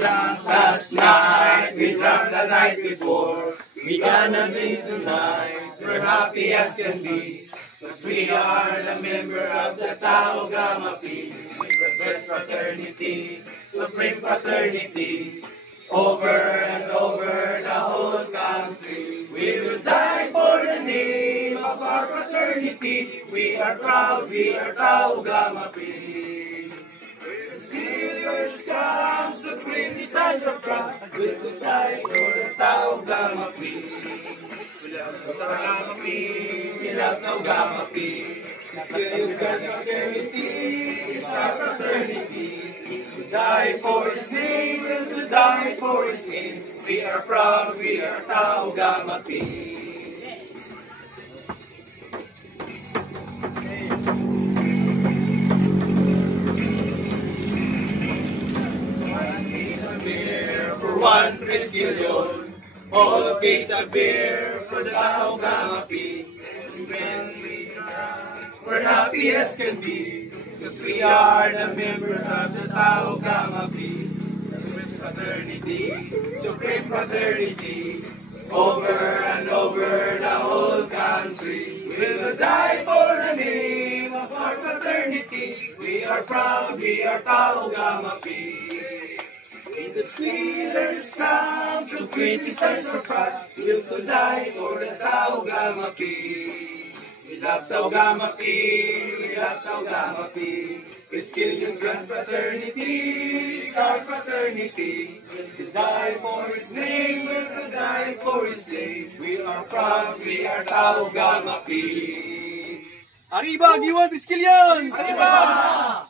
drank last night, we drank the night before. We gonna be tonight, we're happy as can be. Cause we are the members of the Tau Gamma Pi, the best fraternity, supreme fraternity. Over and over the whole country, we will die for the name of our fraternity. We are proud, we are Tau Gamma Pi. Leaders come to criticize our proud, we will die for the Tau Gamma Pi. We love Tau Gamma Pi, we love Tau Gamma Pi. Leaders come fraternity, it's our fraternity. To die for his name, to die for his name. We are proud, we are Tau Gamma Pi. One case of beer for one Trisquillion. All case of beer for the Tau Gamma Pi. And when we drunk, we're happy as can be. Cause we are the members of the Tau Gamma Pi, fraternity, supreme fraternity. Over and over the whole country, we will die for the name of our fraternity. We are proud, we are Tau Gamma Pi. In the leaders come to criticize our pride, we will die for the Tau Gamma Pi. We love Tau Gamma Pi, we love Tau Gamma Pi. Trisquillion's grand fraternity is our fraternity. To die for his name, to die for his name. We are proud, we are Tau Gamma Pi. Arriba, Giwan Trisquillion! Arriba!